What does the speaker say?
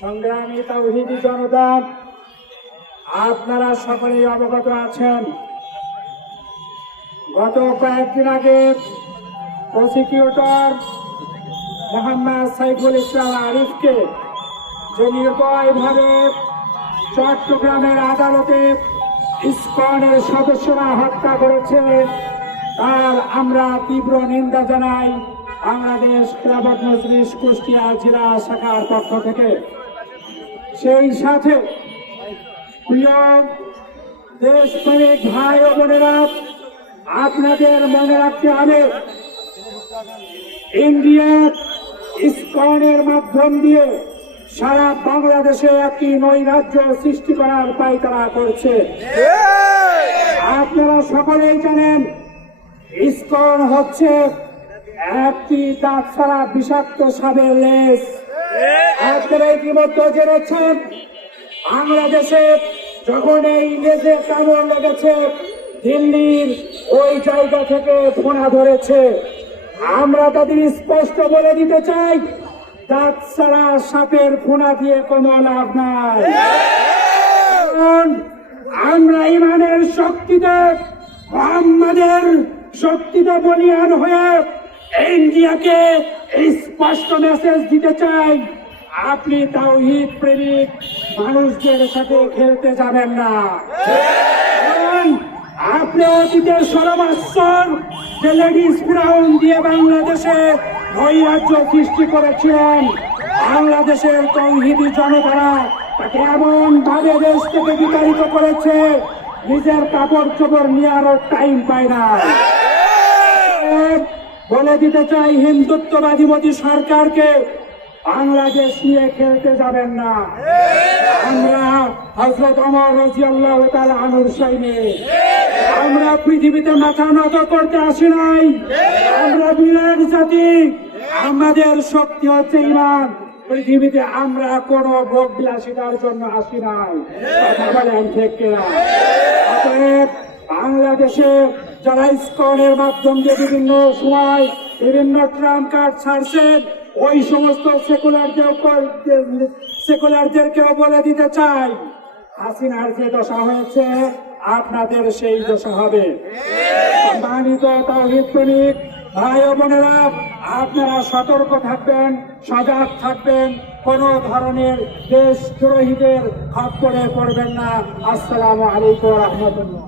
সংগ্রামী তাওহীদি জনতা, আপনারা সকলেই অবগত আছেন, গত কয়েকদিন আগে প্রসিকিউটর মোহাম্মদ সাইফুল ইসলাম আরিফকে যে নির্দয়ভাবে চট্টগ্রামের আদালতে ইসকনের সদস্যরা হত্যা করেছে, তার আমরা তীব্র নিন্দা জানাই বাংলাদেশ খিলাফত মজলিস কুষ্টিয়া জেলা শাখার পক্ষ থেকে। সেই সাথে প্রিয় দেশপ্রেমিক ভাই ও বোনেরা, আপনাদের মনে রাখতে হবে, ইন্ডিয়া ইসকনের মাধ্যম দিয়ে সারা বাংলাদেশে একটি নৈরাজ্য সৃষ্টি করার পায়তারা করছে। আপনারা সকলেই জানেন, ইসকন হচ্ছে একটি দাঁত ছাড়া বিষাক্ত সাপের লেজ। আপনারা ইতিমধ্যে জেনেছেন, বাংলাদেশে যখন এই লেজে কামড় লেগেছে, দিল্লির ওই জায়গা থেকে ফোনা ধরেছে। আমরা তাদের স্পষ্ট বলে দিতে চাই, দাঁত ছাড়া সাপের ফোনা দিয়ে কোনো লাভ নাই। আমরা ইমানের শক্তিতে, মুহাম্মাদের শক্তিতে বলিয়ান হয়ে ইন্ডিয়াকে স্পষ্ট মেসেজ দিতে চাই, আপনি তাওহীদ প্রেমিক মানুষদের সাথে খেলতে যাবেন না। আপনি অতীতের সর্বাশ্বর যে লেডিস ফিরাউন দিয়ে বাংলাদেশে নৈরাজ্য সৃষ্টি করেছিলেন, বাংলাদেশের তাওহীদি জনতারা তাকে এমন ভাবে দেশ থেকে বিতাড়িত করেছে, নিজের কাপড় চোপড় নেওয়ারও টাইম পায় না। বলে দিতে চাই, হিন্দুত্ববাদী মোদী সরকারকে বাংলাদেশ নিয়ে খেলতে যাবেন না। আমরা হযরত ওমর রাদিয়াল্লাহু তাআলা আনহুর সৈনিক। আমরা পৃথিবীতে মাথা নত করতে আসি নাই। আমরা বিরাট জাতি, আমাদের শক্তি হচ্ছে ইমান। পৃথিবীতে আমরা কোন ভোগ বিলাসিতার জন্য আসি নাই। কথা বলেন ঠিক কিনা? অতএব বাংলাদেশে যারা ইসকনের মাধ্যম দিয়ে বিভিন্ন সময় বিভিন্ন ট্রাম্প কার্ড ছাড়ছেন, ওই সমস্ত সেকুলারদেরকেও বলে দিতে চাই, হাসিনার যে দশা হয়েছে আপনাদের সেই দশা হবে। সম্মানিত তাওহীদ প্রেমিক ভাই ও বোনেরা, আপনারা সতর্ক থাকবেন, সজাগ থাকবেন, কোন ধরনের দেশদ্রোহীদের খপ্পরে পড়বেন না। আসসালামু আলাইকুম ওয়া রাহমাতুল্লাহ।